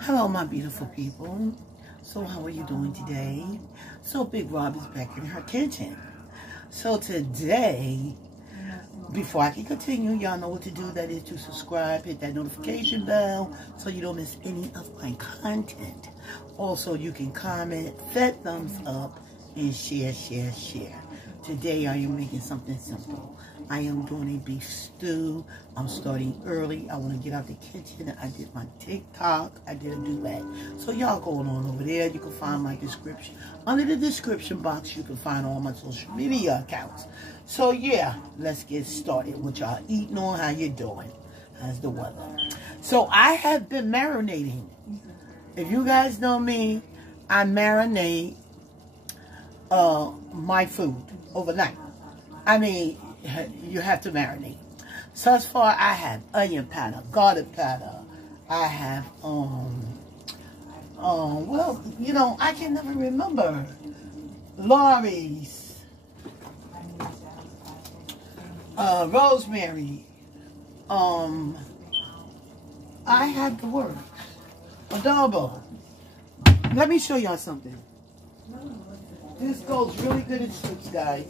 Hello, my beautiful people. So how are you doing today? So Big Rob is back in her kitchen. So today, before I can continue, y'all know what to do. That is to subscribe, hit that notification bell so you don't miss any of my content. Also, you can comment, that thumbs up, and share. Today, I am making something simple. I am doing a beef stew. I'm starting early. I want to get out the kitchen. I did my TikTok. I did a duet. So y'all going on over there. You can find my description. Under the description box, you can find all my social media accounts. So yeah, let's get started. What y'all eating on? How you doing? How's the weather? So I have been marinating. If you guys know me, I marinate my food overnight. I mean, you have to marinate. So as far, I have onion powder, garlic powder. I have well, you know, I can never remember. Lorry's, rosemary. I have the works. Adobo. Let me show y'all something. This goes really good in soups, guys.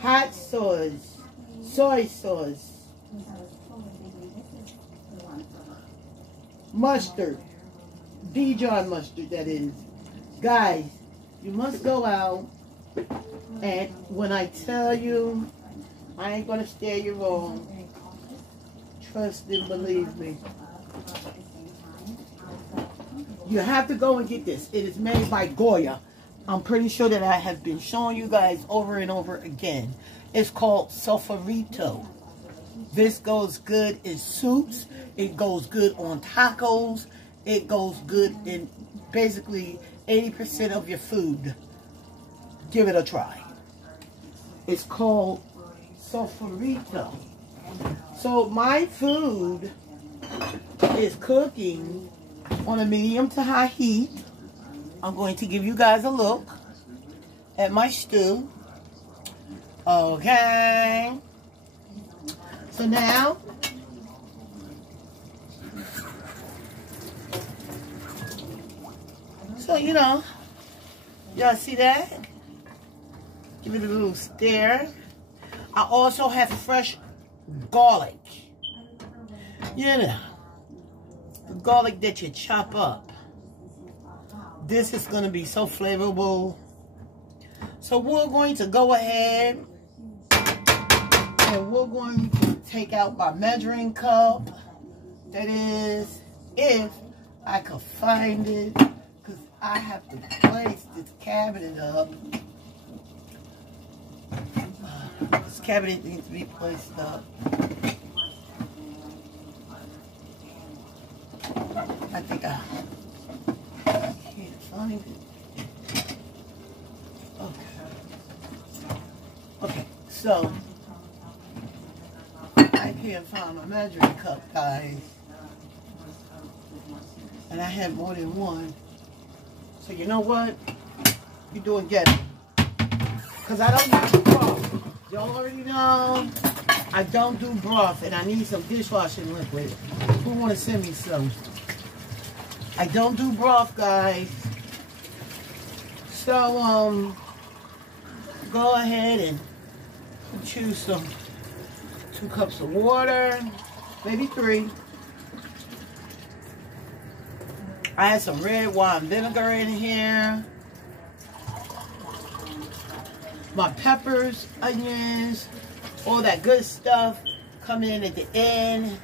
Hot sauce, soy sauce, mustard, Dijon mustard, that is. Guys, you must go out, and when I tell you, I ain't gonna steer you wrong. Trust and believe me. You have to go and get this. It is made by Goya. I'm pretty sure that I have been showing you guys over and over again. It's called sofrito. This goes good in soups. It goes good on tacos. It goes good in basically 80% of your food. Give it a try. It's called sofrito. So my food is cooking on a medium to high heat. I'm going to give you guys a look at my stew. Okay. So now, you know, y'all see that? Give it a little stir. I also have fresh garlic. You know, the garlic that you chop up. This is going to be so flavorful. So we're going to go ahead and we're going to take out my measuring cup. That is, if I could find it, because I have to place this cabinet up. This cabinet needs to be placed up. I think I can't find it. Okay, so I can't find my measuring cup, guys. And I have more than one. So you know what? You're doing good. Because I don't do broth. Y'all already know I don't do broth, and I need some dishwashing liquid. Who want to send me some? I don't do broth, guys. So, go ahead and choose some 2 cups of water, maybe 3. I had some red wine vinegar in here. My peppers, onions, all that good stuff come in at the end.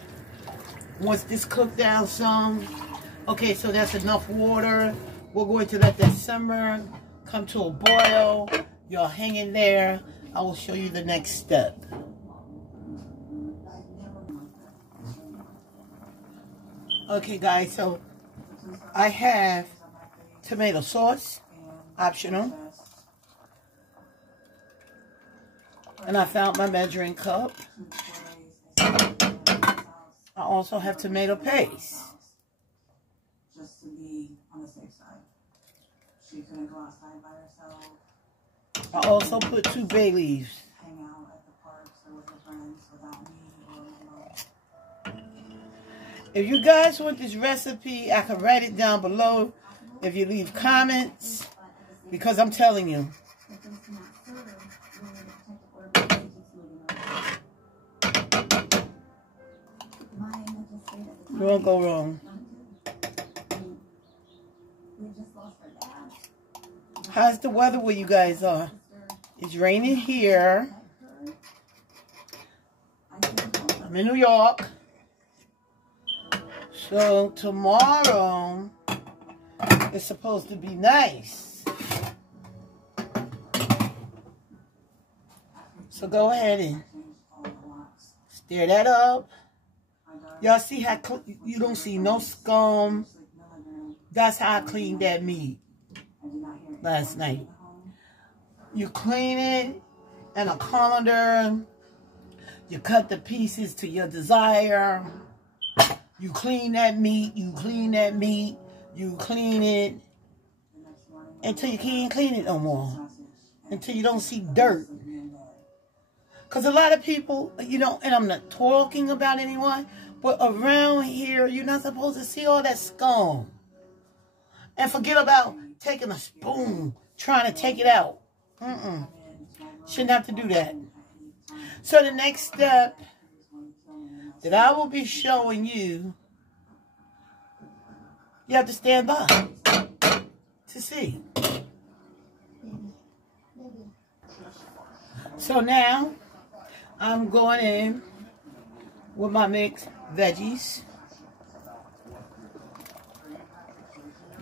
Once this cooked down some. Okay, so that's enough water. We're going to let that simmer, come to a boil. Y'all hang in there. I will show you the next step. Okay, guys, so I have tomato sauce, optional. And I found my measuring cup. I also have tomato paste. Just to be on the safe side. She couldn't go outside by herself. I also put 2 bay leaves. Hang out at the parks or with her friends without me or my mom. If you guys want this recipe, I can write it down below if you leave comments, because I'm telling you. You won't go wrong. How's the weather where you guys are? It's raining here. I'm in New York. So tomorrow it's supposed to be nice. So go ahead and stir that up. Y'all see how you don't see no scum? That's how I cleaned that meat last night. You clean it in a colander. You cut the pieces to your desire. You clean that meat. You clean that meat. You clean it until you can't clean it no more. Until you don't see dirt. Because a lot of people, you know, and I'm not talking about anyone, but around here, you're not supposed to see all that scum. And forget about taking a spoon, trying to take it out. Shouldn't have to do that. So the next step that I will be showing you, you have to stand by to see. So now, I'm going in with my mixed veggies.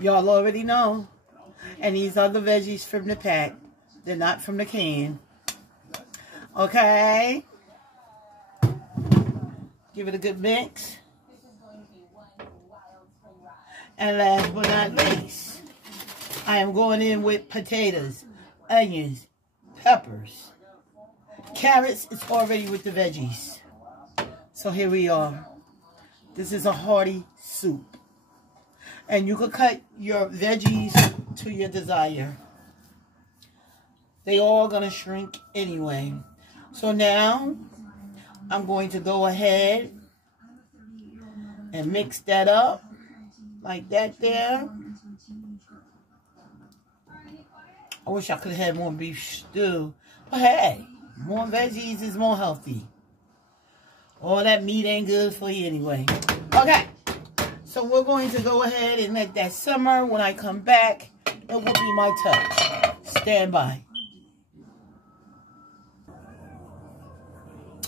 Y'all already know. And these are the veggies from the pack. They're not from the can. Okay. Give it a good mix. And last but not least, I am going in with potatoes, onions, peppers. Carrots is already with the veggies. So here we are. This is a hearty soup. And you can cut your veggies to your desire. They all gonna shrink anyway. So now I'm going to go ahead and mix that up like that there. I wish I could have had more beef stew. But hey, more veggies is more healthy. All that meat ain't good for you anyway. Okay. So we're going to go ahead and let that simmer. When I come back, it will be my touch. Stand by.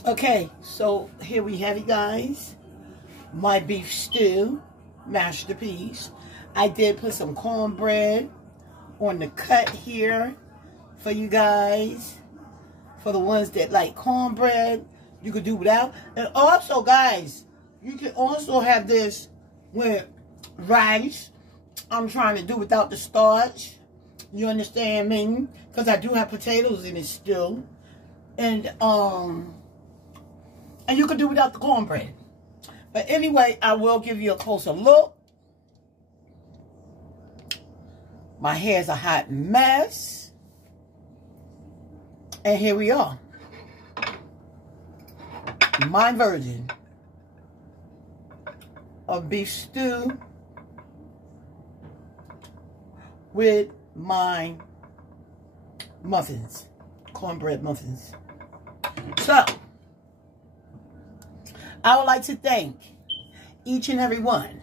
Okay, so here we have it, guys. My beef stew, masterpiece. I did put some cornbread on the cut here for you guys. For the ones that like cornbread, you could do without. And also, guys, you can also have this with rice. I'm trying to do without the starch. You understand me? Because I do have potatoes in it still. And you could do without the cornbread. But anyway, I will give you a closer look. My hair's a hot mess. And here we are. My version of beef stew with my muffins, cornbread muffins. So, I would like to thank each and every one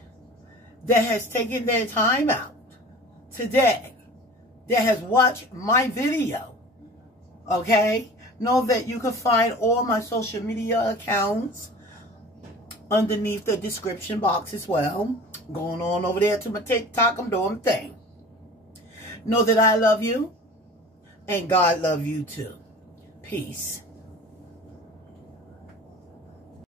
that has taken their time out today, that has watched my video, okay? Know that you can find all my social media accounts underneath the description box as well. Going on over there to my TikTok, I'm doing my thing. Know that I love you, and God love you too. Peace.